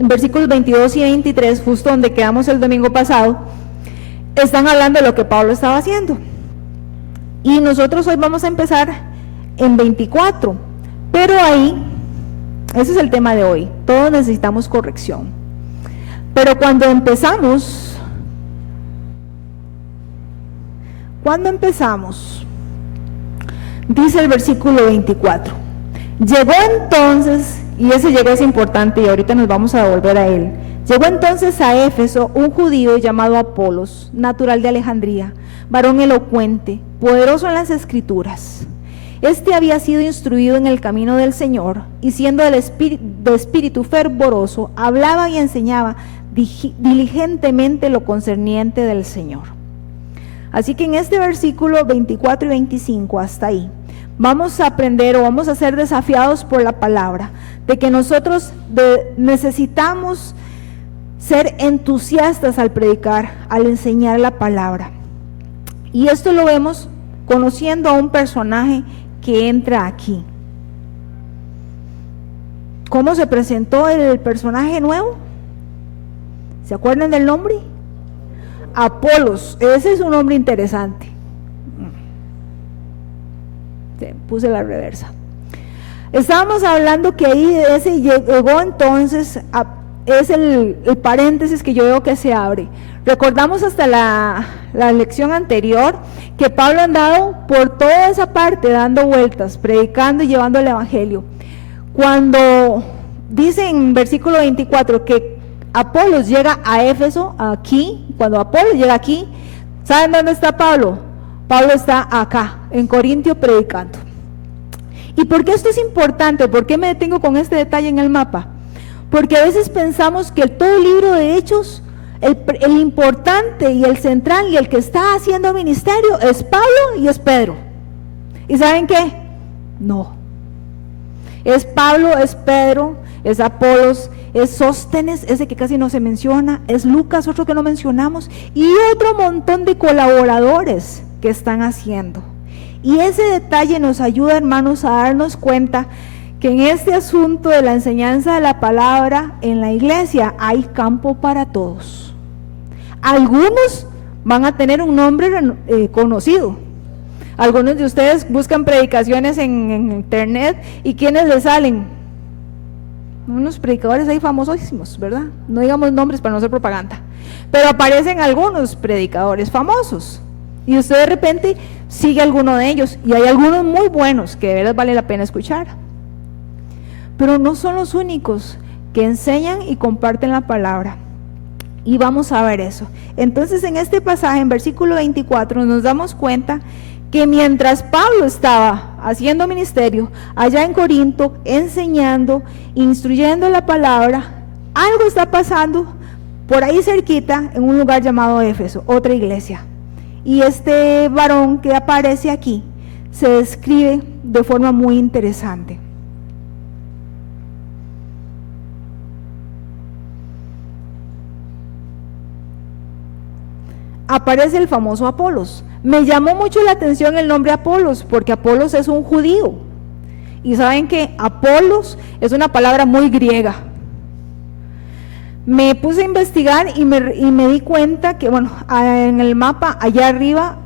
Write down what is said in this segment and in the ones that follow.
versículos 22 y 23, justo donde quedamos el domingo pasado, están hablando de lo que Pablo estaba haciendo. Y nosotros hoy vamos a empezar en 24, pero ahí, ese es el tema de hoy, todos necesitamos corrección. Pero cuando empezamos, dice el versículo 24, llegó entonces, y ese llegó es importante y ahorita nos vamos a volver a él. Llegó entonces a Éfeso un judío llamado Apolos, natural de Alejandría, varón elocuente, poderoso en las escrituras. Este había sido instruido en el camino del Señor, y siendo de espíritu fervoroso, hablaba y enseñaba diligentemente lo concerniente del Señor. Así que en este versículo 24 y 25, hasta ahí, vamos a aprender o vamos a ser desafiados por la palabra, de que nosotros necesitamos ser entusiastas al predicar, al enseñar la palabra. Y esto lo vemos conociendo a un personaje que entra aquí. ¿Cómo se presentó el personaje nuevo? ¿Se acuerdan del nombre? Apolos. Ese es un nombre interesante. Puse la reversa. Estábamos hablando que ahí ese llegó entonces, es el paréntesis que yo veo que se abre. Recordamos hasta la lección anterior que Pablo ha andado por toda esa parte dando vueltas, predicando y llevando el evangelio. Cuando dice en versículo 24 que Apolos llega a Éfeso, aquí, cuando Apolos llega aquí, ¿saben dónde está Pablo? Pablo está acá, en Corintio, predicando. ¿Y por qué esto es importante? ¿Por qué me detengo con este detalle en el mapa? Porque a veces pensamos que todo el libro de Hechos, el importante y el central y el que está haciendo ministerio es Pablo y es Pedro. ¿Y saben qué? No. Es Pablo, es Pedro, es Apolos, es Sóstenes, ese que casi no se menciona, es Lucas, otro que no mencionamos, y otro montón de colaboradores que están haciendo. Y ese detalle nos ayuda, hermanos, a darnos cuenta que en este asunto de la enseñanza de la palabra en la iglesia hay campo para todos. Algunos van a tener un nombre conocido. Algunos de ustedes buscan predicaciones en internet y ¿quiénes les salen? Unos predicadores ahí famosísimos, ¿verdad? No digamos nombres para no hacer propaganda, pero aparecen algunos predicadores famosos y usted de repente sigue alguno de ellos y hay algunos muy buenos que de verdad vale la pena escuchar. Pero no son los únicos que enseñan y comparten la palabra. Y vamos a ver eso. Entonces en este pasaje, en versículo 24, nos damos cuenta que mientras Pablo estaba haciendo ministerio allá en Corinto, enseñando, instruyendo la palabra, algo está pasando por ahí cerquita en un lugar llamado Éfeso, otra iglesia. Y este varón que aparece aquí se describe de forma muy interesante. Aparece el famoso Apolos. Me llamó mucho la atención el nombre Apolos, porque Apolos es un judío. Y saben que Apolos es una palabra muy griega. Me puse a investigar y me di cuenta que, bueno, en el mapa allá arriba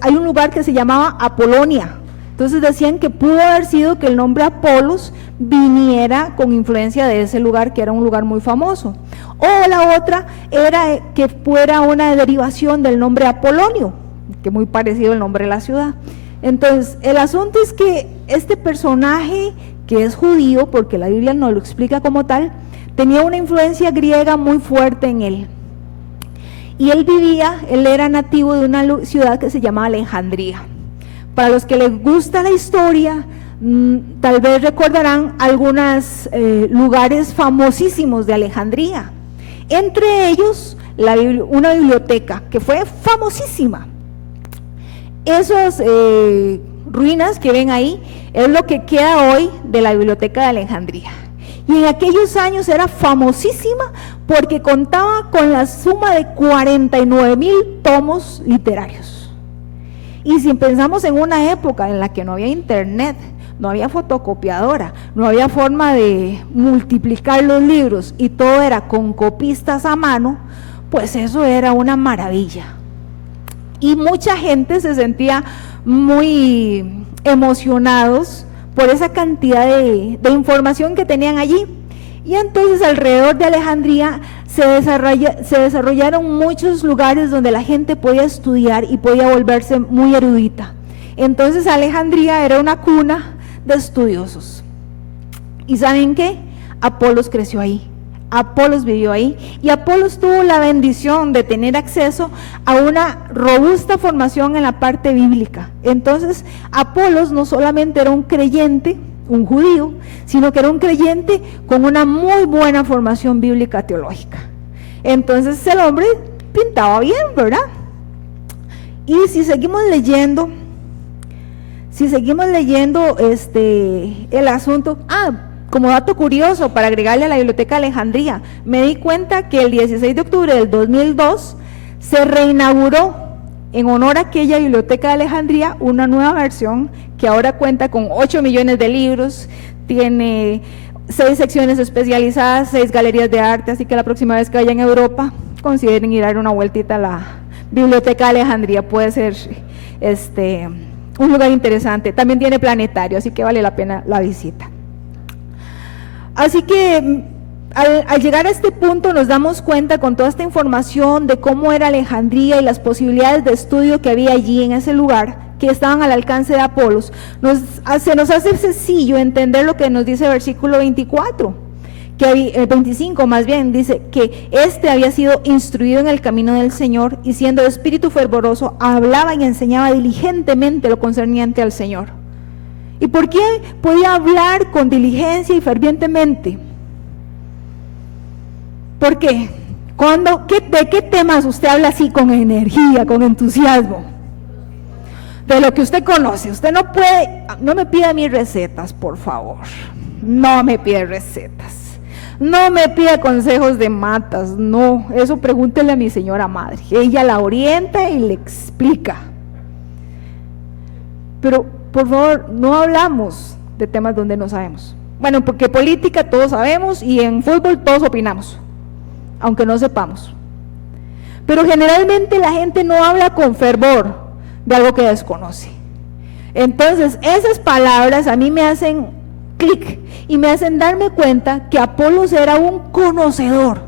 hay un lugar que se llamaba Apolonia. Entonces decían que pudo haber sido que el nombre Apolos viniera con influencia de ese lugar, que era un lugar muy famoso. O la otra era que fuera una derivación del nombre Apolonio, que muy parecido al nombre de la ciudad. Entonces, el asunto es que este personaje, que es judío, porque la Biblia no lo explica como tal, tenía una influencia griega muy fuerte en él. Y él era nativo de una ciudad que se llama Alejandría. Para los que les gusta la historia, tal vez recordarán algunos lugares famosísimos de Alejandría. Entre ellos, una biblioteca que fue famosísima. Esas ruinas que ven ahí es lo que queda hoy de la biblioteca de Alejandría. Y en aquellos años era famosísima porque contaba con la suma de 49,000 tomos literarios. Y si pensamos en una época en la que no había internet, no había fotocopiadora, no había forma de multiplicar los libros y todo era con copistas a mano, pues eso era una maravilla. Y mucha gente se sentía muy emocionados por esa cantidad de información que tenían allí. Y entonces alrededor de Alejandría se desarrollaron muchos lugares donde la gente podía estudiar y podía volverse muy erudita. Entonces Alejandría era una cuna de estudiosos. ¿Y saben qué? Apolos creció ahí, Apolos vivió ahí, y Apolos tuvo la bendición de tener acceso a una robusta formación en la parte bíblica. Entonces Apolos no solamente era un creyente, un judío, sino que era un creyente con una muy buena formación bíblica teológica. Entonces el hombre pintaba bien, ¿verdad? Y si seguimos leyendo el asunto, como dato curioso para agregarle a la Biblioteca de Alejandría, me di cuenta que el 16 de octubre del 2002 se reinauguró en honor a aquella Biblioteca de Alejandría una nueva versión que ahora cuenta con 8 millones de libros, tiene 6 secciones especializadas, 6 galerías de arte, así que la próxima vez que vayan a Europa, consideren ir a dar una vueltita a la Biblioteca de Alejandría, puede ser un lugar interesante. También tiene planetario, así que vale la pena la visita. Así que al llegar a este punto nos damos cuenta con toda esta información de cómo era Alejandría y las posibilidades de estudio que había allí en ese lugar, que estaban al alcance de Apolos. Se nos hace sencillo entender lo que nos dice el versículo 24, el 25 más bien, dice que había sido instruido en el camino del Señor y siendo de espíritu fervoroso, hablaba y enseñaba diligentemente lo concerniente al Señor. ¿Y por qué podía hablar con diligencia y fervientemente? ¿Por qué? ¿De qué temas usted habla así con energía, con entusiasmo? De lo que usted conoce. Usted no me pida mis recetas, por favor. No me pida recetas. No me pida consejos de matas, no. Eso pregúntele a mi señora madre. Ella la orienta y le explica. Pero, por favor, no hablamos de temas donde no sabemos. Bueno, porque política todos sabemos y en fútbol todos opinamos, aunque no sepamos. Pero generalmente la gente no habla con fervor de algo que desconoce. Entonces, esas palabras a mí me hacen clic y me hacen darme cuenta que Apolos era un conocedor.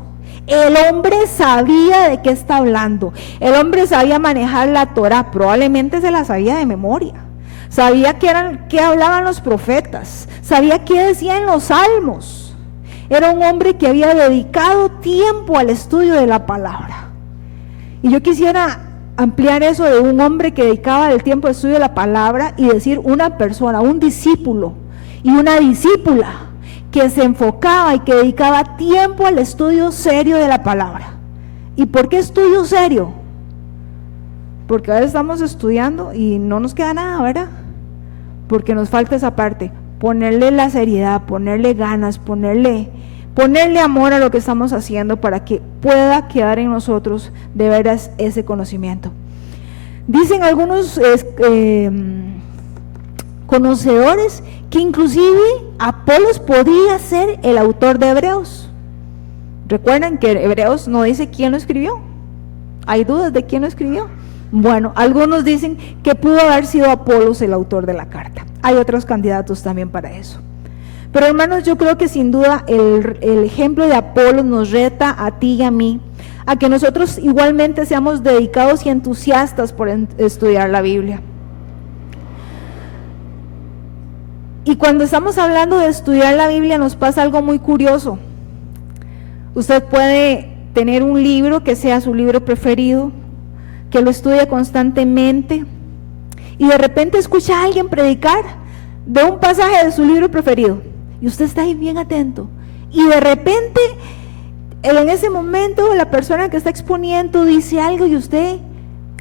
El hombre sabía de qué está hablando. El hombre sabía manejar la Torá, probablemente se la sabía de memoria. Sabía qué hablaban los profetas, sabía qué decían los salmos. Era un hombre que había dedicado tiempo al estudio de la palabra. Y yo quisiera ampliar eso de un hombre que dedicaba el tiempo al estudio de la palabra y decir una persona, un discípulo y una discípula que se enfocaba y que dedicaba tiempo al estudio serio de la palabra. ¿Y por qué estudio serio? Porque ahora estamos estudiando y no nos queda nada, ¿verdad? Porque nos falta esa parte, ponerle la seriedad, ponerle ganas, ponerle amor a lo que estamos haciendo para que pueda quedar en nosotros de veras ese conocimiento. Dicen algunos conocedores que inclusive Apolos podía ser el autor de Hebreos. Recuerden que Hebreos no dice quién lo escribió. Hay dudas de quién lo escribió. Bueno, algunos dicen que pudo haber sido Apolos el autor de la carta. Hay otros candidatos también para eso. Pero hermanos, yo creo que sin duda el ejemplo de Apolos nos reta a ti y a mí, a que nosotros igualmente seamos dedicados y entusiastas por estudiar la Biblia. Y cuando estamos hablando de estudiar la Biblia nos pasa algo muy curioso. Usted puede tener un libro que sea su libro preferido, que lo estudie constantemente, y de repente escucha a alguien predicar de un pasaje de su libro preferido, y usted está ahí bien atento, y de repente, en ese momento, la persona que está exponiendo dice algo y usted,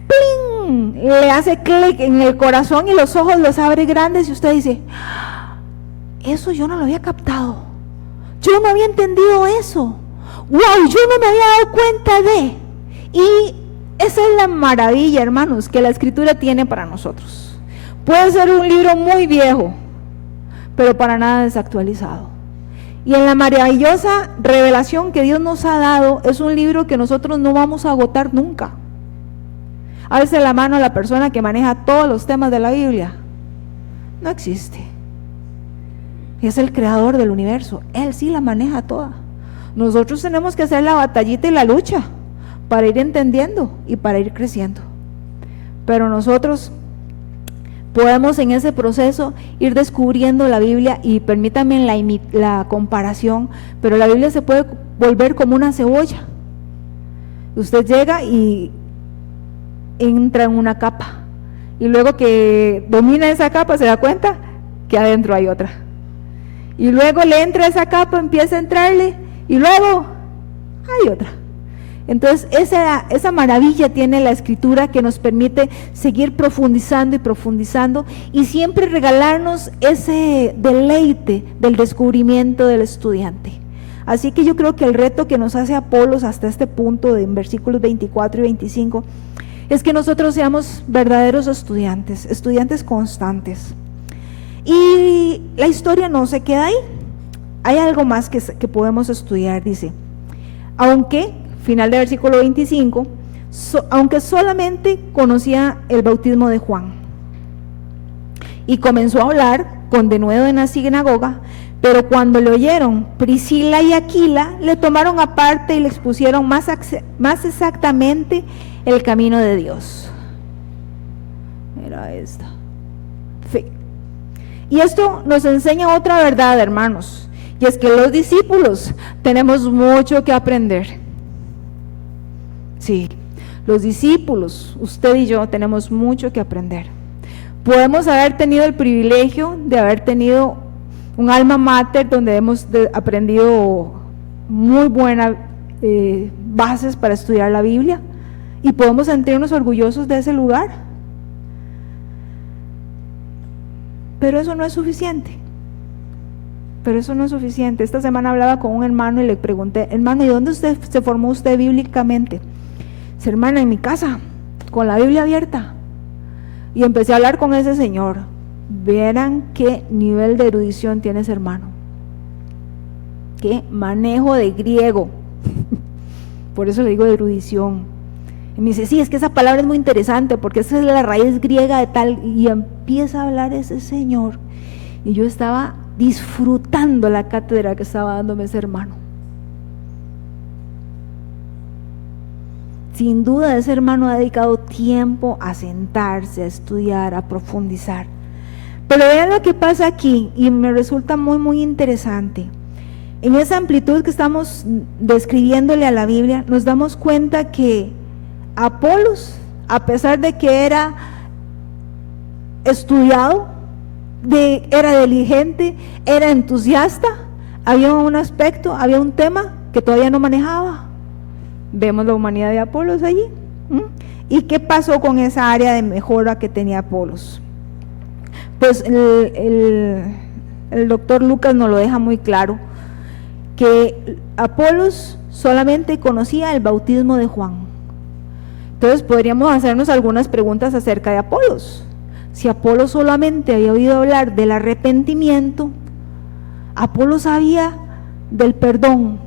¡pling!, le hace clic en el corazón y los ojos los abre grandes y usted dice, eso yo no lo había captado, yo no había entendido eso, wow, yo no me había dado cuenta de, y esa es la maravilla, hermanos, que la Escritura tiene para nosotros. Puede ser un libro muy viejo, pero para nada desactualizado. Y en la maravillosa revelación que Dios nos ha dado, es un libro que nosotros no vamos a agotar nunca. Alce la mano a la persona que maneja todos los temas de la Biblia. No existe. Es el creador del universo, Él sí la maneja toda. Nosotros tenemos que hacer la batallita y la lucha para ir entendiendo y para ir creciendo. Pero nosotros podemos en ese proceso ir descubriendo la Biblia, y permítanme la comparación, pero la Biblia se puede volver como una cebolla. Usted llega y entra en una capa, y luego que domina esa capa se da cuenta que adentro hay otra, y luego le entra esa capa, empieza a entrarle, y luego hay otra. Entonces esa maravilla tiene la Escritura, que nos permite seguir profundizando y profundizando, y siempre regalarnos ese deleite del descubrimiento del estudiante. Así que yo creo que el reto que nos hace Apolos hasta este punto, en versículos 24 y 25, es que nosotros seamos verdaderos estudiantes constantes. Y la historia no se queda ahí, hay algo más que podemos estudiar. Dice, aunque, final de versículo 25, aunque solamente conocía el bautismo de Juan, y comenzó a hablar con denuedo en la sinagoga, pero cuando le oyeron Priscila y Aquila, le tomaron aparte y le expusieron más exactamente el camino de Dios. Mira esta. Fe. Y esto nos enseña otra verdad, hermanos, y es que los discípulos tenemos mucho que aprender. Sí, los discípulos, usted y yo, tenemos mucho que aprender. Podemos haber tenido el privilegio de haber tenido un alma mater donde hemos aprendido muy buenas bases para estudiar la Biblia, y podemos sentirnos orgullosos de ese lugar. Pero eso no es suficiente. Esta semana hablaba con un hermano y le pregunté, hermano, ¿y dónde se formó usted bíblicamente? Dice, hermana, en mi casa, con la Biblia abierta. Y empecé a hablar con ese señor. Vieran qué nivel de erudición tiene ese hermano. Qué manejo de griego. Por eso le digo de erudición. Y me dice, sí, es que esa palabra es muy interesante, porque esa es la raíz griega de tal. Y empieza a hablar ese señor. Y yo estaba disfrutando la cátedra que estaba dándome ese hermano. Sin duda ese hermano ha dedicado tiempo a sentarse, a estudiar, a profundizar. Pero vean lo que pasa aquí, y me resulta muy muy interesante. En esa amplitud que estamos describiéndole a la Biblia, nos damos cuenta que Apolos, a pesar de que era estudiado, era diligente, era entusiasta, había un aspecto, había un tema que todavía no manejaba. Vemos la humanidad de Apolos allí. ¿Y qué pasó con esa área de mejora que tenía Apolos? Pues el doctor Lucas nos lo deja muy claro, que Apolos solamente conocía el bautismo de Juan. Entonces podríamos hacernos algunas preguntas acerca de Apolos. Si Apolos solamente había oído hablar del arrepentimiento, Apolos sabía del perdón.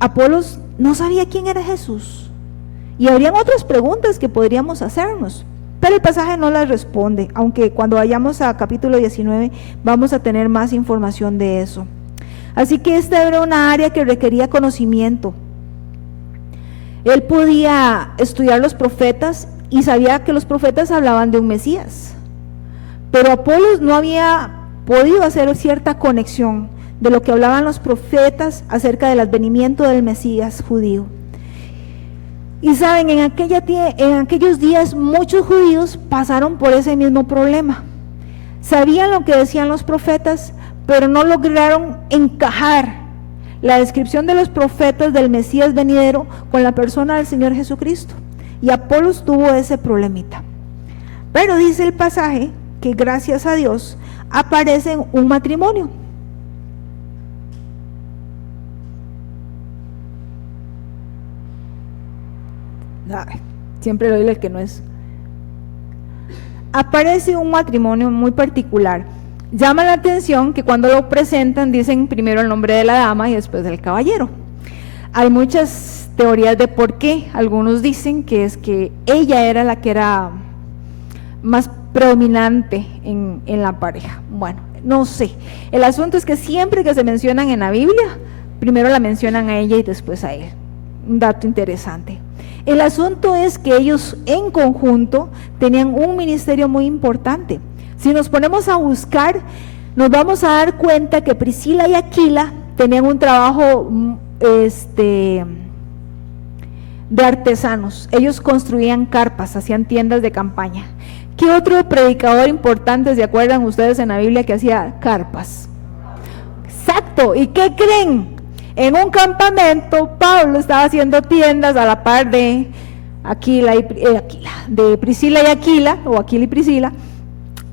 Apolos no sabía quién era Jesús. Y habrían otras preguntas que podríamos hacernos, pero el pasaje no las responde, aunque cuando vayamos a capítulo 19 vamos a tener más información de eso. Así que esta era una área que requería conocimiento. Él podía estudiar los profetas y sabía que los profetas hablaban de un Mesías, pero Apolos no había podido hacer cierta conexión de lo que hablaban los profetas acerca del advenimiento del Mesías judío. Y saben, en aquellos días muchos judíos pasaron por ese mismo problema. Sabían lo que decían los profetas, pero no lograron encajar la descripción de los profetas del Mesías venidero con la persona del Señor Jesucristo. Y Apolos tuvo ese problemita. Pero dice el pasaje que gracias a Dios aparece un matrimonio. Siempre lo digo el que no es. Aparece un matrimonio muy particular. Llama la atención que cuando lo presentan dicen primero el nombre de la dama y después del caballero. Hay muchas teorías de por qué. Algunos dicen que es que ella era la que era más predominante en la pareja. Bueno, no sé. El asunto es que siempre que se mencionan en la Biblia, primero la mencionan a ella y después a él. Un dato interesante. El asunto es que ellos en conjunto tenían un ministerio muy importante. Si nos ponemos a buscar, nos vamos a dar cuenta que Priscila y Aquila tenían un trabajo de artesanos. Ellos construían carpas, hacían tiendas de campaña. ¿Qué otro predicador importante se acuerdan ustedes en la Biblia que hacía carpas? Exacto. ¿Y qué creen? En un campamento Pablo estaba haciendo tiendas a la par de de Priscila y Aquila, o Aquila y Priscila.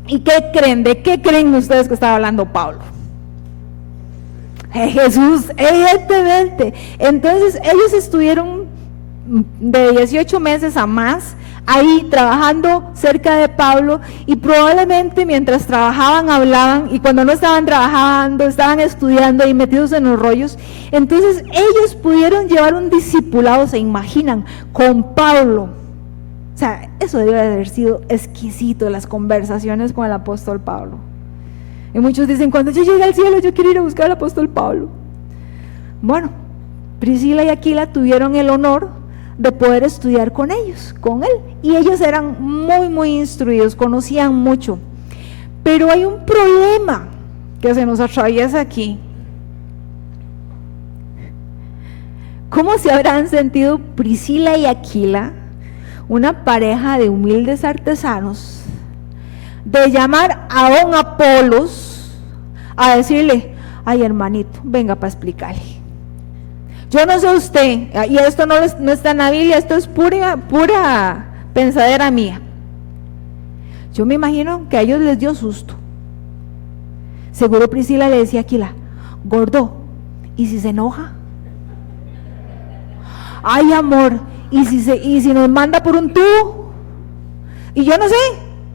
¿Y qué creen? ¿De qué creen ustedes que estaba hablando Pablo? Jesús, evidentemente. Entonces ellos estuvieron de 18 meses a más ahí trabajando cerca de Pablo, y probablemente mientras trabajaban hablaban, y cuando no estaban trabajando estaban estudiando y metidos en los rollos. Entonces ellos pudieron llevar un discipulado, se imaginan, con Pablo. O sea, eso debe haber sido exquisito, las conversaciones con el apóstol Pablo. Y muchos dicen, cuando yo llegue al cielo yo quiero ir a buscar al apóstol Pablo. Bueno, Priscila y Aquila tuvieron el honor de poder estudiar con ellos, con él, y ellos eran muy instruidos, conocían mucho. Pero hay un problema que se nos atraviesa aquí. ¿Cómo se habrán sentido Priscila y Aquila, una pareja de humildes artesanos, de llamar a don Apolos a decirle, ay hermanito, venga para explicarle? Yo no sé usted, y esto no está en la Biblia, esto es pura pensadera mía. Yo me imagino que a ellos les dio susto. Seguro Priscila le decía a Aquila, gordo, ¿y si se enoja? Ay amor, ¿y si nos manda por un tubo? Y yo no sé,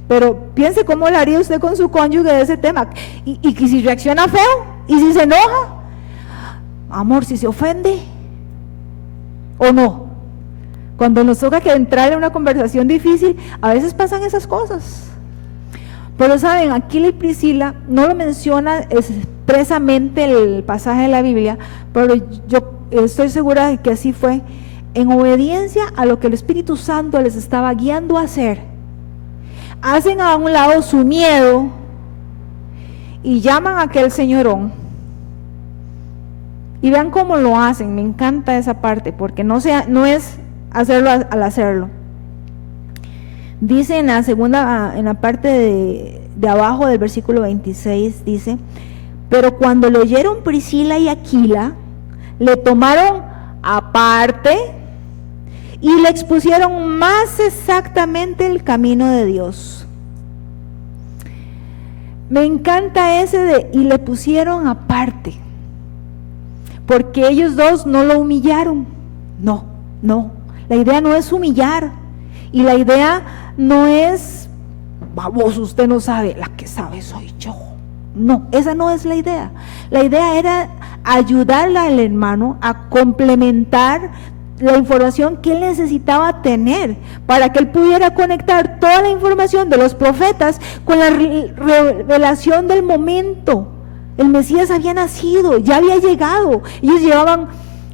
pero piense cómo lo haría usted con su cónyuge de ese tema. Y si reacciona feo, y si se enoja, amor, si se ofende o no. Cuando nos toca que entrar en una conversación difícil, a veces pasan esas cosas. Pero saben, Aquila y Priscila no lo menciona expresamente el pasaje de la Biblia, pero yo estoy segura de que así fue, en obediencia a lo que el Espíritu Santo les estaba guiando a hacer. Hacen a un lado su miedo y llaman a aquel señorón. Y vean cómo lo hacen. Me encanta esa parte, porque no es hacerlo al hacerlo. Dice en la parte de abajo del versículo 26, dice, pero cuando lo oyeron Priscila y Aquila, le tomaron aparte y le expusieron más exactamente el camino de Dios. Me encanta ese y le pusieron aparte, porque ellos dos no lo humillaron. No, la idea no es humillar, y la idea no es, vamos, usted no sabe, la que sabe soy yo. No, esa no es la idea. La idea era ayudarle al hermano a complementar la información que él necesitaba tener para que él pudiera conectar toda la información de los profetas con la revelación del momento. El Mesías había nacido, ya había llegado. Ellos llevaban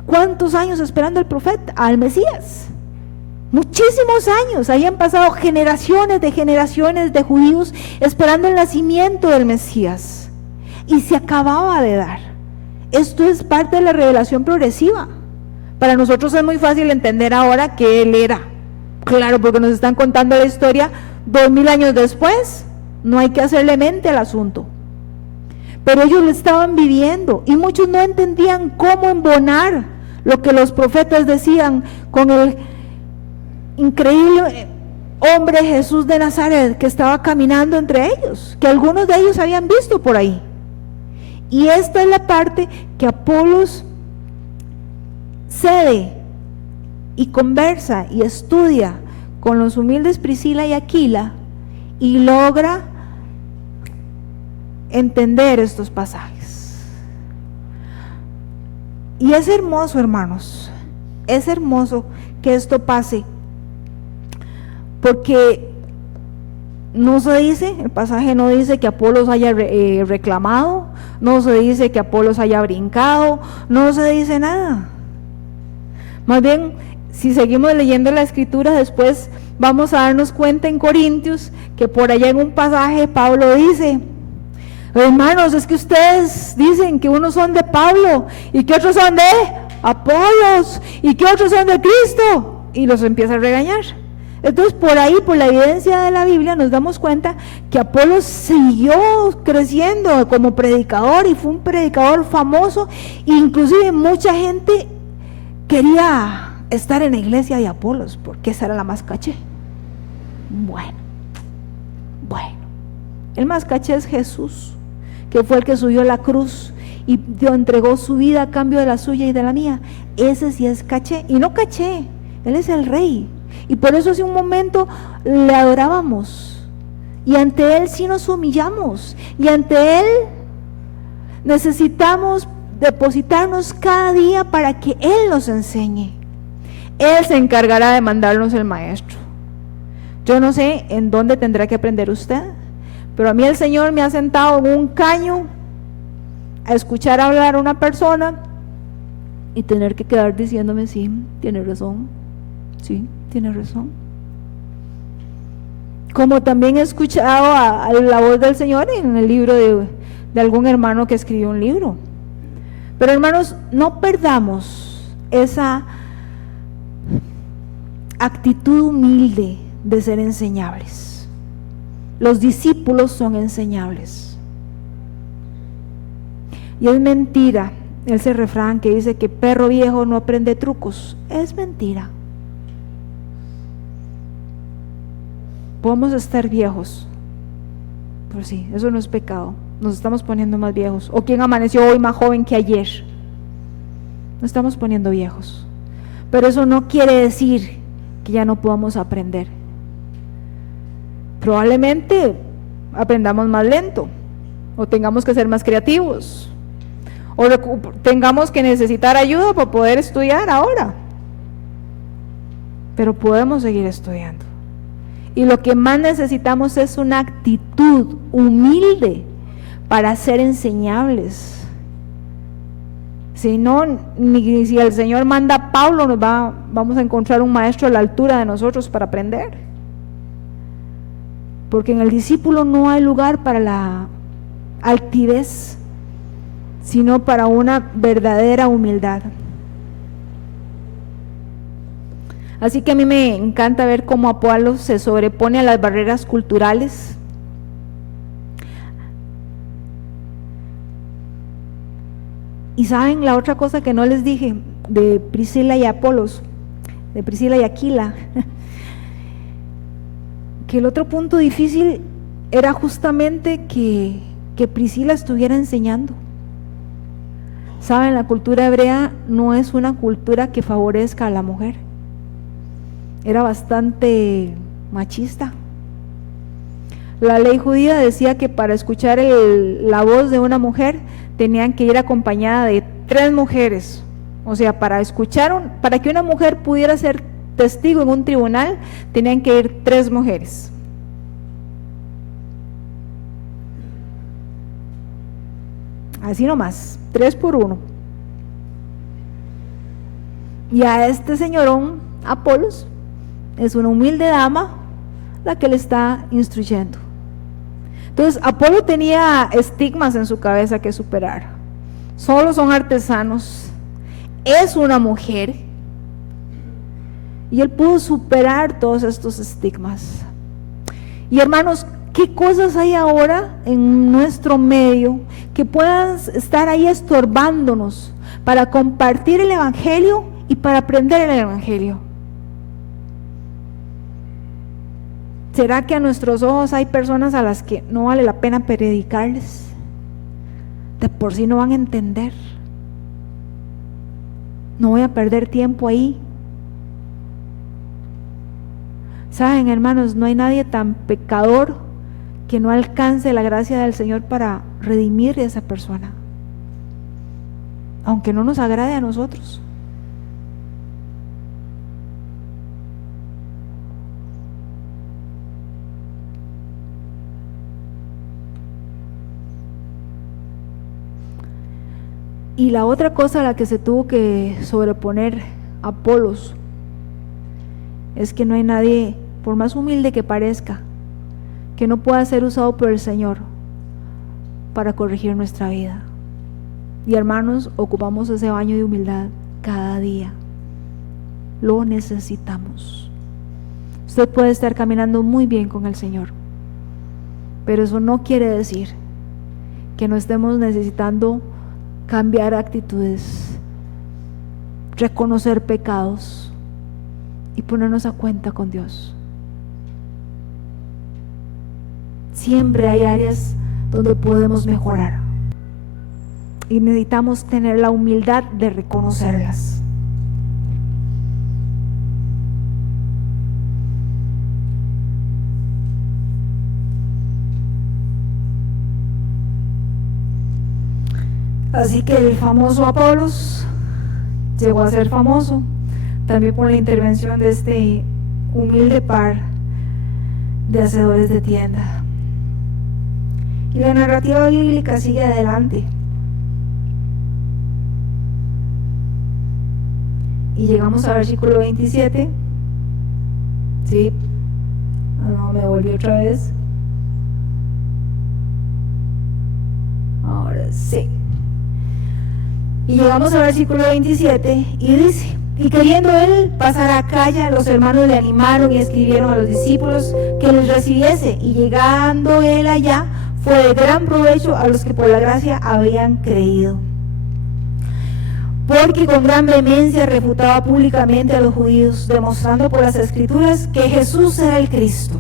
¿cuántos años esperando al Mesías? Muchísimos años. Habían pasado generaciones de judíos esperando el nacimiento del Mesías, y se acababa de dar. Esto es parte de la revelación progresiva. Para nosotros es muy fácil entender ahora que él era, claro, porque nos están contando la historia 2000 años después. No hay que hacerle mente al asunto, pero ellos lo estaban viviendo, y muchos no entendían cómo embonar lo que los profetas decían con el increíble hombre Jesús de Nazaret que estaba caminando entre ellos, que algunos de ellos habían visto por ahí. Y esta es la parte que Apolos cede y conversa y estudia con los humildes Priscila y Aquila, y logra entender estos pasajes. Y es hermoso, hermanos, es hermoso que esto pase, porque no se dice, el pasaje no dice que Apolos haya reclamado, no se dice que Apolos haya brincado, no se dice nada. Más bien, si seguimos leyendo la escritura, después vamos a darnos cuenta en Corintios que por allá en un pasaje Pablo dice: hermanos, es que ustedes dicen que unos son de Pablo y que otros son de Apolos y que otros son de Cristo, y los empieza a regañar. Entonces, por ahí, por la evidencia de la Biblia, nos damos cuenta que Apolos siguió creciendo como predicador y fue un predicador famoso, e inclusive mucha gente quería estar en la iglesia de Apolos porque esa era la más caché. Bueno, el más caché es Jesús, que fue el que subió a la cruz y entregó su vida a cambio de la suya y de la mía. Ese sí es caché, y no caché, Él es el Rey. Y por eso hace un momento le adorábamos, y ante Él sí nos humillamos, y ante Él necesitamos depositarnos cada día para que Él nos enseñe. Él se encargará de mandarnos el maestro. Yo no sé en dónde tendrá que aprender usted, pero a mí el Señor me ha sentado en un caño a escuchar hablar a una persona y tener que quedar diciéndome: sí, tiene razón, sí, tiene razón. Como también he escuchado a la voz del Señor en el libro de algún hermano que escribió un libro. Pero hermanos, no perdamos esa actitud humilde de ser enseñables. Los discípulos son enseñables. Y es mentira ese refrán que dice que perro viejo no aprende trucos. Es mentira. Podemos estar viejos, pero sí, eso no es pecado. Nos estamos poniendo más viejos. O quien amaneció hoy más joven que ayer. Nos estamos poniendo viejos. Pero eso no quiere decir que ya no podamos aprender. Probablemente aprendamos más lento, o tengamos que ser más creativos, o tengamos que necesitar ayuda para poder estudiar ahora. Pero podemos seguir estudiando. Y lo que más necesitamos es una actitud humilde para ser enseñables. Si no, ni si el Señor manda a Pablo, vamos a encontrar un maestro a la altura de nosotros para aprender. Porque en el discípulo no hay lugar para la altivez, sino para una verdadera humildad. Así que a mí me encanta ver cómo Apolos se sobrepone a las barreras culturales. Y saben la otra cosa que no les dije de Priscila y Apolos, de Priscila y Aquila, que el otro punto difícil era justamente que Priscila estuviera enseñando. Saben, la cultura hebrea no es una cultura que favorezca a la mujer. Era bastante machista. La ley judía decía que para escuchar la voz de una mujer tenían que ir acompañada de 3 mujeres. O sea, para que una mujer pudiera ser testigo en un tribunal, tenían que ir 3 mujeres. Así nomás, 3 por 1. Y a este señorón, Apolos, es una humilde dama la que le está instruyendo. Entonces, Apolo tenía estigmas en su cabeza que superar. Solo son artesanos, es una mujer, y él pudo superar todos estos estigmas. Y hermanos, ¿qué cosas hay ahora en nuestro medio que puedan estar ahí estorbándonos para compartir el evangelio y para aprender el evangelio? ¿Será que a nuestros ojos hay personas a las que no vale la pena predicarles? De por sí no van a entender. No voy a perder tiempo ahí. Saben, hermanos, no hay nadie tan pecador que no alcance la gracia del Señor para redimir a esa persona, aunque no nos agrade a nosotros. Y la otra cosa a la que se tuvo que sobreponer Apolos es que no hay nadie, por más humilde que parezca, que no pueda ser usado por el Señor para corregir nuestra vida. Y hermanos, ocupamos ese baño de humildad cada día. Lo necesitamos. Usted puede estar caminando muy bien con el Señor, pero eso no quiere decir que no estemos necesitando cambiar actitudes, reconocer pecados y ponernos a cuenta con Dios. Siempre hay áreas donde podemos mejorar y necesitamos tener la humildad de reconocerlas. Así que el famoso Apolos llegó a ser famoso también por la intervención de este humilde par de hacedores de tienda. Y la narrativa bíblica sigue adelante. Y llegamos al versículo 27. Sí. No, me volví otra vez. Ahora sí. Y llegamos al versículo 27 y dice: y queriendo él pasar a Acaya, los hermanos le animaron y escribieron a los discípulos que les recibiese, y llegando él allá, fue de gran provecho a los que por la gracia habían creído, porque con gran vehemencia refutaba públicamente a los judíos, demostrando por las escrituras que Jesús era el Cristo.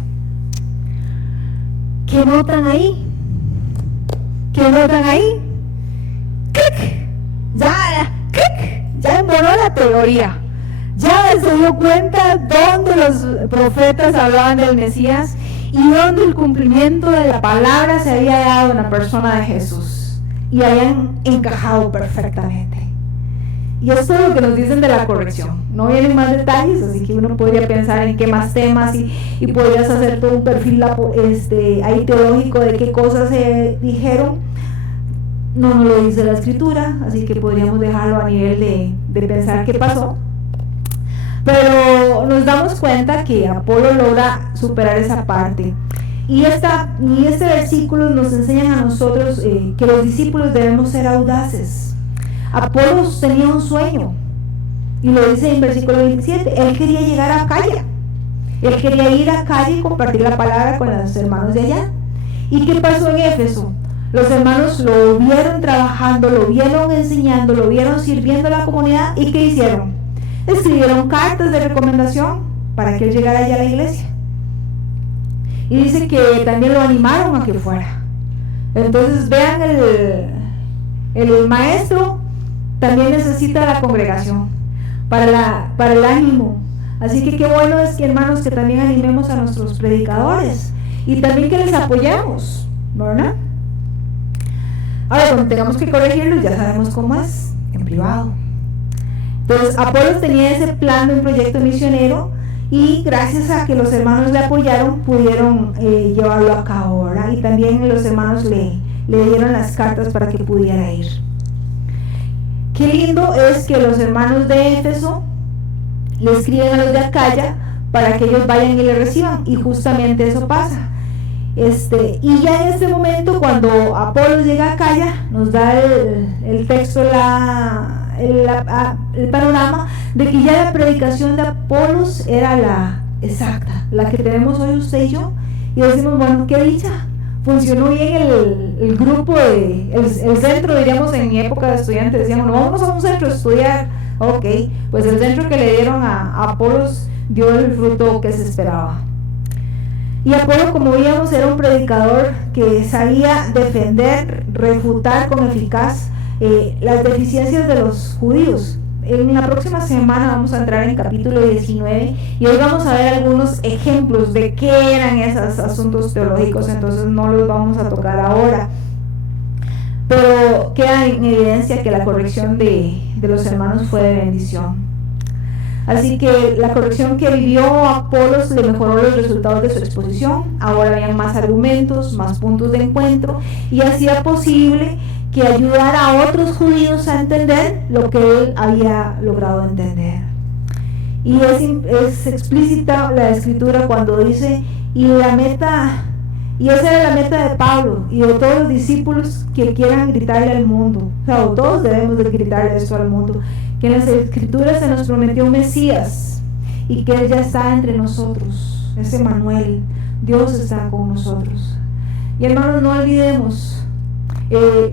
¿Qué notan ahí? ¿Qué notan ahí? ¡Clic! Ya embonó la teoría, ya se dio cuenta dónde los profetas hablaban del Mesías y dónde el cumplimiento de la palabra se había dado en la persona de Jesús, y habían encajado perfectamente. Y esto es lo que nos dicen de la corrección. No vienen más detalles, así que uno podría pensar en qué más temas y podrías hacer todo un perfil ahí teológico de qué cosas se dijeron. No nos lo dice la escritura, así que podríamos dejarlo a nivel de pensar qué pasó. Pero nos damos cuenta que Apolo logra superar esa parte. Y este versículo nos enseña a nosotros que los discípulos debemos ser audaces. Apolo tenía un sueño, y lo dice en versículo 27, él quería llegar a Acaya. Él quería ir a Acaya y compartir la palabra con los hermanos de allá. ¿Y qué pasó en Éfeso? Los hermanos lo vieron trabajando, lo vieron enseñando, lo vieron sirviendo a la comunidad. ¿Y qué hicieron? Escribieron cartas de recomendación para que él llegara allá a la iglesia. Y dice que también lo animaron a que fuera. Entonces vean, el maestro también necesita la congregación para el ánimo. Así que qué bueno es que, hermanos, que también animemos a nuestros predicadores y también que les apoyemos, ¿verdad? Ahora, cuando tengamos que corregirlos, ya sabemos cómo es, en privado. Entonces, Apolos tenía ese plan de un proyecto misionero, y gracias a que los hermanos le apoyaron, pudieron llevarlo a cabo, ¿verdad? Y también los hermanos le dieron las cartas para que pudiera ir. Qué lindo es que los hermanos de Éfeso le escriben a los de Acaya para que ellos vayan y le reciban, y justamente eso pasa. Y ya en este momento, cuando Apolos llega a Acaya, nos da el texto, el panorama de que ya la predicación de Apolos era la exacta, la que tenemos hoy usted y yo, y decimos, bueno, qué dicha, funcionó bien el grupo, el centro, diríamos en mi época de estudiante, decíamos, no, vamos a un centro a estudiar. Ok, pues el centro que le dieron a Apolos dio el fruto que se esperaba. Y Apolo, como veíamos, era un predicador que sabía defender, refutar con eficaz las deficiencias de los judíos. En la próxima semana vamos a entrar en el capítulo 19 y hoy vamos a ver algunos ejemplos de qué eran esos asuntos teológicos, entonces no los vamos a tocar ahora. Pero queda en evidencia que la corrección de los hermanos fue de bendición. Así que la corrección que vivió Apolos le mejoró los resultados de su exposición. Ahora había más argumentos, más puntos de encuentro y hacía posible que ayudara a otros judíos a entender lo que él había logrado entender. Y es explícita la escritura cuando dice, y esa era la meta de Pablo y de todos los discípulos que quieran gritarle al mundo. O sea, todos debemos de gritarle esto al mundo, que en las escrituras se nos prometió un Mesías y que él ya está entre nosotros, ese Manuel, Dios está con nosotros. Y hermanos, no olvidemos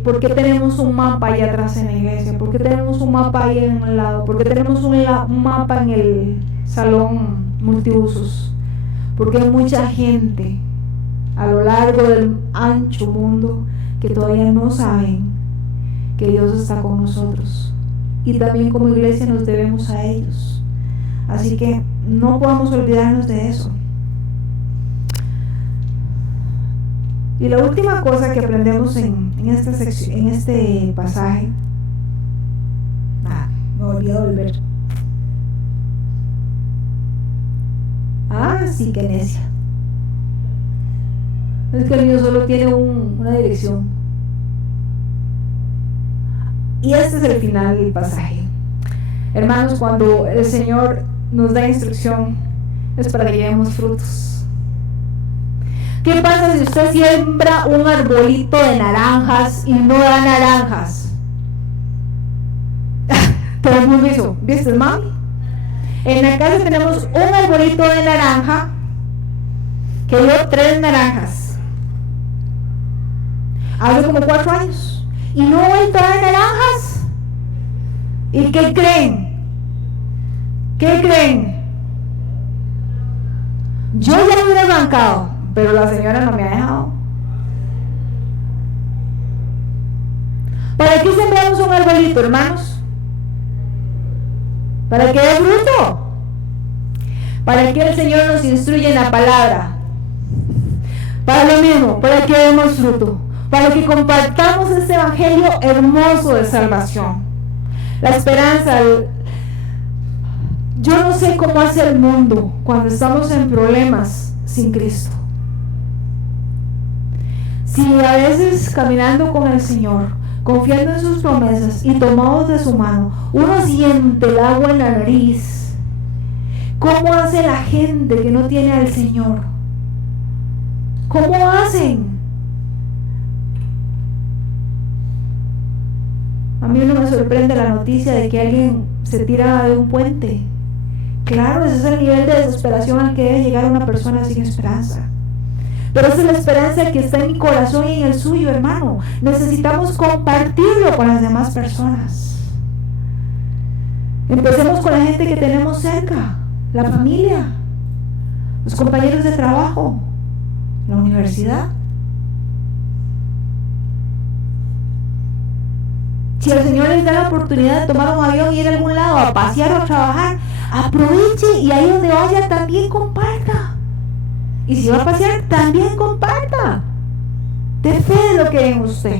¿por qué tenemos un mapa allá atrás en la iglesia? ¿Por qué tenemos un mapa ahí en un lado? ¿Por qué tenemos un mapa en el salón multiusos? Porque hay mucha gente a lo largo del ancho mundo que todavía no saben que Dios está con nosotros, y también como iglesia nos debemos a ellos, así que no podemos olvidarnos de eso. Y la última cosa que aprendemos en esta sección, en este pasaje, me olvidé de volver. Sí, que necia. Es que el mío solo tiene una dirección. Y este es el final del pasaje. Hermanos, cuando el Señor nos da instrucción, es para que llevemos frutos. ¿Qué pasa si usted siembra un arbolito de naranjas y no da naranjas? Todo el mundo hizo, ¿viste, mami? En la casa tenemos un arbolito de naranja que dio 3 naranjas. Hace como 4 años. Y no ha vuelto a dar naranjas. ¿Y qué creen? ¿Qué creen? Yo ya me hubiera arrancado, pero la señora no me ha dejado. ¿Para qué sembramos un arbolito, hermanos? ¿Para que dé fruto? ¿Para que el Señor nos instruya en la palabra? Para lo mismo, para que demos fruto, para que compartamos este evangelio hermoso de salvación. La esperanza. Yo no sé cómo hace el mundo cuando estamos en problemas sin Cristo. Si a veces caminando con el Señor, confiando en sus promesas y tomados de su mano, uno siente el agua en la nariz, ¿cómo hace la gente que no tiene al Señor? ¿Cómo hacen? A mí no me sorprende la noticia de que alguien se tira de un puente. Claro, ese es el nivel de desesperación al que debe llegar una persona sin esperanza. Pero esa es la esperanza que está en mi corazón y en el suyo, hermano. Necesitamos compartirlo con las demás personas. Empecemos con la gente que tenemos cerca, la familia, los compañeros de trabajo, la universidad. Si el Señor les da la oportunidad de tomar un avión y ir a algún lado, a pasear o a trabajar, aproveche y ahí donde vaya también comparta. Y si va a pasear, también comparta. De fe de lo que hay en usted.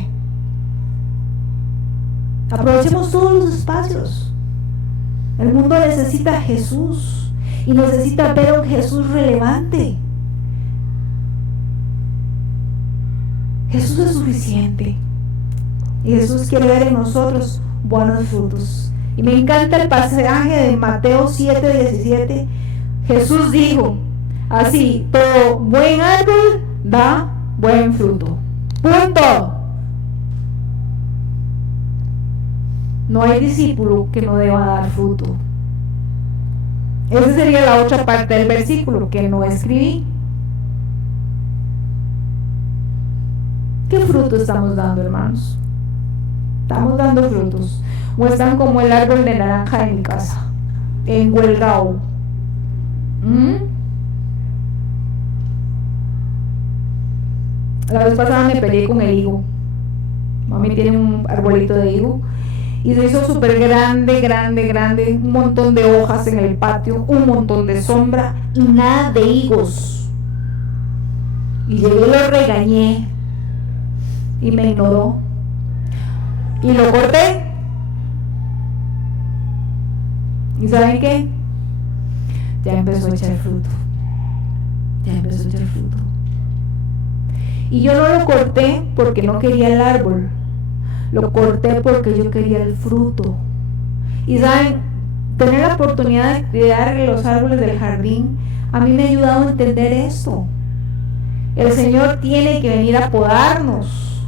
Aprovechemos todos los espacios. El mundo necesita a Jesús y necesita ver a un Jesús relevante. Jesús es suficiente. Y Jesús quiere ver en nosotros buenos frutos. Y me encanta el pasaje de Mateo 7:17. Jesús dijo así: todo buen árbol da buen fruto. Punto. No hay discípulo que no deba dar fruto. Esa sería la otra parte del versículo que no escribí. ¿Qué fruto estamos dando, hermanos? Estamos dando frutos. O están como el árbol de naranja en mi casa, enhuelgado. La vez pasada me peleé con el higo. Mami tiene un arbolito de higo Y se hizo súper grande, grande, grande, un montón de hojas en el patio, un montón de sombra y nada de higos. Y llegué y lo regañé y me ignoró. Y lo corté. ¿Y saben qué? Ya empezó a echar fruto. Ya empezó a echar fruto. Y yo no lo corté porque no quería el árbol. Lo corté porque yo quería el fruto. Y saben, tener la oportunidad de cuidar los árboles del jardín, a mí me ha ayudado a entender esto. El Señor tiene que venir a podarnos.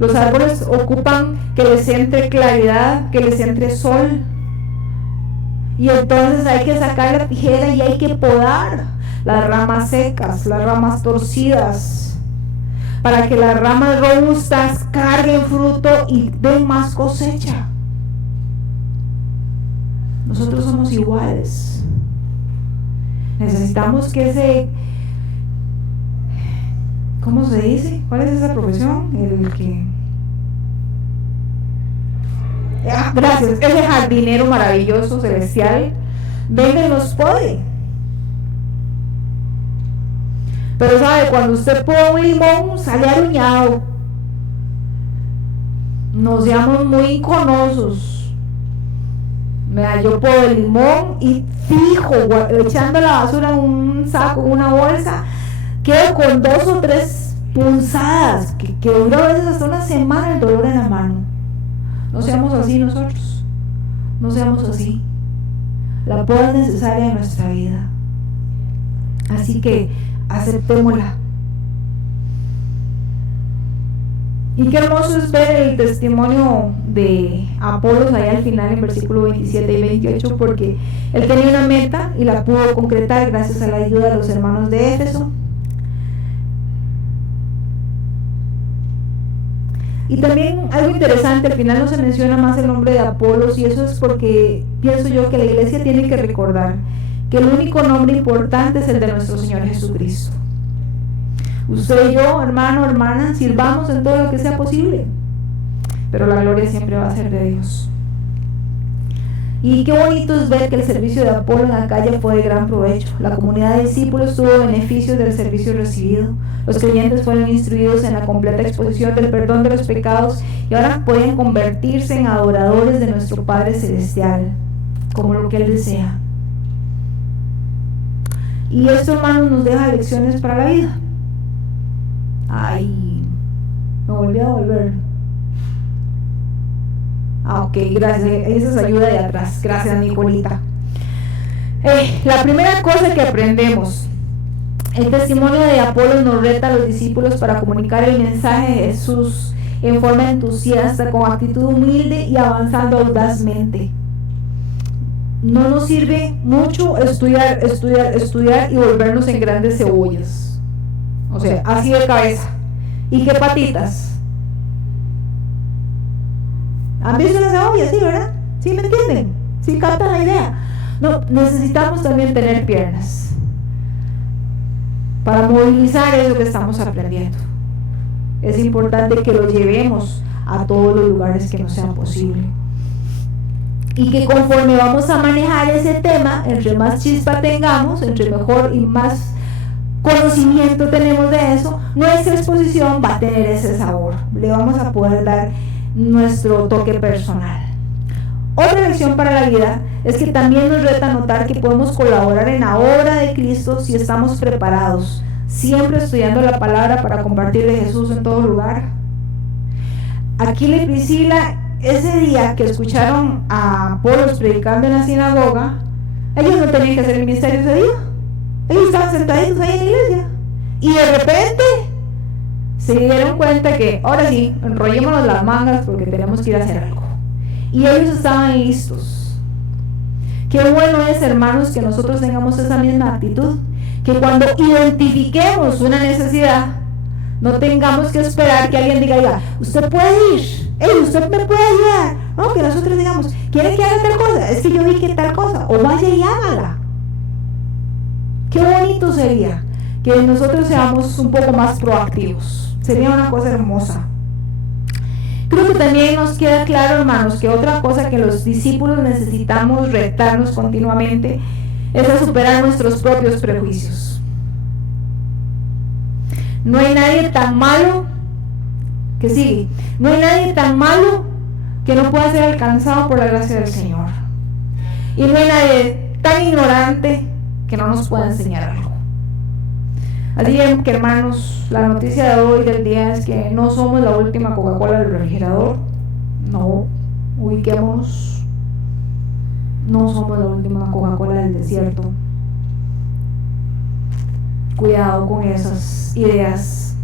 Los árboles ocupan que les entre claridad, que les entre sol. Y entonces hay que sacar la tijera y hay que podar las ramas secas, las ramas torcidas, para que las ramas robustas carguen fruto y den más cosecha. Nosotros somos iguales. Necesitamos que ese, ¿cómo se dice? ¿Cuál es esa profesión? El que... gracias, ese jardinero maravilloso, celestial, venga y nos pode. Pero sabe, cuando usted poda un limón, sale aruñado. Nos llamamos muy inconosos. Yo podo el limón y fijo, echando la basura en un saco, una bolsa, quedo con 2 o 3 punzadas, que dura a veces hasta una semana el dolor en la mano. No seamos así nosotros. No seamos así. La poda es necesaria en nuestra vida. Así que aceptémosla. Y qué hermoso es ver el testimonio de Apolos ahí al final en versículo 27 y 28, porque él tenía una meta y la pudo concretar gracias a la ayuda de los hermanos de Éfeso. Y también algo interesante, al final no se menciona más el nombre de Apolos, y eso es porque pienso yo que la iglesia tiene que recordar que el único nombre importante es el de nuestro Señor Jesucristo. Usted y yo, hermano, hermana, sirvamos en todo lo que sea posible, pero la gloria siempre va a ser de Dios. Y qué bonito es ver que el servicio de Apolo en la calle fue de gran provecho. La comunidad de discípulos tuvo beneficios del servicio recibido. Los creyentes fueron instruidos en la completa exposición del perdón de los pecados y ahora pueden convertirse en adoradores de nuestro Padre Celestial, como lo que Él desea. Y esto, hermanos, nos deja lecciones para la vida. Ay, me volví a volver. Ok, gracias. Esa es ayuda de atrás. Gracias, Nicolita. La primera cosa que aprendemos: el testimonio de Apolo nos reta a los discípulos para comunicar el mensaje de Jesús en forma entusiasta, con actitud humilde y avanzando audazmente. No nos sirve mucho estudiar y volvernos en grandes cebollas. O sea, así de cabeza. ¿Y qué patitas? ¿Han visto una cebolla? Sí, ¿verdad? ¿Sí me entienden? ¿Sí captan la idea? No, necesitamos también tener piernas para movilizar eso que estamos aprendiendo. Es importante que lo llevemos a todos los lugares que nos sea posible. Y que conforme vamos a manejar ese tema, entre más chispa tengamos, entre mejor y más conocimiento tenemos de eso, nuestra exposición va a tener ese sabor. Le vamos a poder dar nuestro toque personal. Otra lección para la vida es que también nos reta a notar que podemos colaborar en la obra de Cristo si estamos preparados, siempre estudiando la palabra para compartir de Jesús en todo lugar. Aquila y Priscila, ese día que escucharon a Apolos predicando en la sinagoga, ellos no tenían que hacer el ministerio ese día. Ellos estaban sentaditos ahí en la iglesia y de repente se dieron cuenta que ahora sí, enrollémonos las mangas porque tenemos que ir a hacer algo. Y ellos estaban listos. Qué bueno es, hermanos, que nosotros tengamos esa misma actitud, que cuando identifiquemos una necesidad, no tengamos que esperar que alguien diga, usted puede ir, usted me puede ayudar. No, que nosotros digamos, ¿quiere que haga tal cosa? Es que yo vi que tal cosa, o vaya y hágala. Qué bonito sería que nosotros seamos un poco más proactivos. Sería una cosa hermosa. Creo que también nos queda claro, hermanos, que otra cosa que los discípulos necesitamos retarnos continuamente es a superar nuestros propios prejuicios. No hay nadie tan malo que sigue. No hay nadie tan malo que no pueda ser alcanzado por la gracia del Señor. Y no hay nadie tan ignorante que no nos pueda enseñar algo. Así que, hermanos, la noticia de hoy del día es que no somos la última Coca-Cola del refrigerador. No, ubiquémonos. No somos la última Coca-Cola del desierto. Cuidado con esas ideas.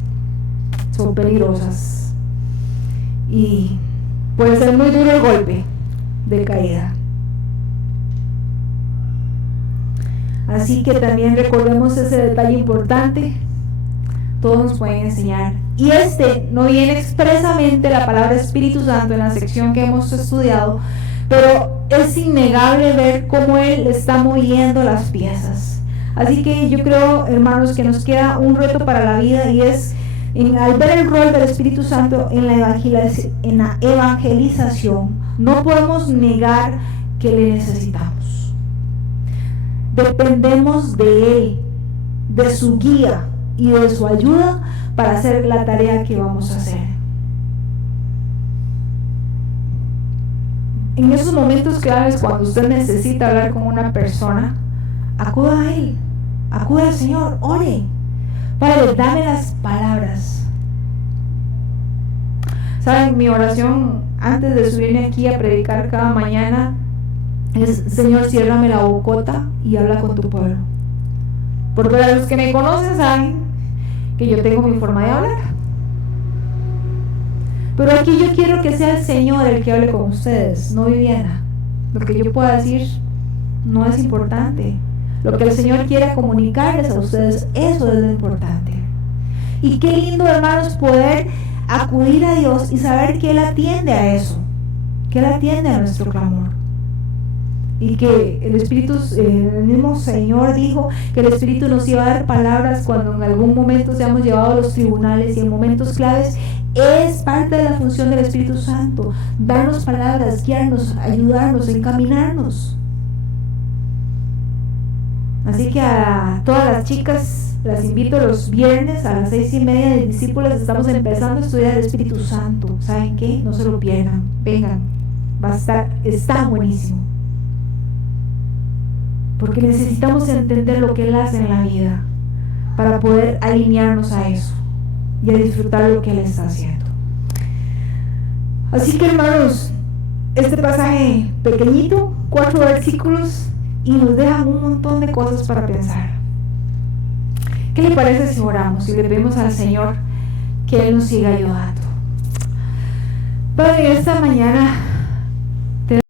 Son peligrosas. Y puede ser muy duro el golpe de caída. Así que también recordemos ese detalle importante. Todos nos pueden enseñar. Y no viene expresamente la palabra Espíritu Santo en la sección que hemos estudiado, pero es innegable ver cómo Él está moviendo las piezas. Así que yo creo, hermanos, que nos queda un reto para la vida, y es al ver el rol del Espíritu Santo en la evangelización, no podemos negar que le necesitamos. Dependemos de Él, de su guía y de su ayuda para hacer la tarea que vamos a hacer. En esos momentos claves, cuando usted necesita hablar con una persona, acuda a Él, acuda al Señor, ore. Padre, dame las palabras. Saben, mi oración antes de subirme aquí a predicar cada mañana es: Señor, ciérrame la bocota y habla con tu pueblo. Porque para los que me conocen saben que yo tengo mi forma de hablar. Pero aquí yo quiero que sea el Señor el que hable con ustedes, no Viviana. Lo que yo pueda decir no es importante. Lo que el Señor quiera comunicarles a ustedes, eso es lo importante. Y qué lindo, hermanos, poder acudir a Dios y saber que Él atiende a eso, que Él atiende a nuestro clamor. Y que el mismo Señor dijo que el Espíritu nos iba a dar palabras cuando en algún momento seamos llevados a los tribunales, y en momentos claves es parte de la función del Espíritu Santo, darnos palabras, guiarnos, ayudarnos, encaminarnos. Así que a todas las chicas las invito los viernes a las 6:30 de Discípulos. Estamos empezando a estudiar el Espíritu Santo. ¿Saben qué? No se lo pierdan, vengan, está buenísimo. Porque necesitamos entender lo que Él hace en la vida para poder alinearnos a eso y a disfrutar lo que Él está haciendo. Así que, hermanos, este pasaje pequeñito, 4 versículos, y nos dejan un montón de cosas para pensar. ¿Qué le parece si oramos y le pedimos al Señor que Él nos siga ayudando? Padre, esta mañana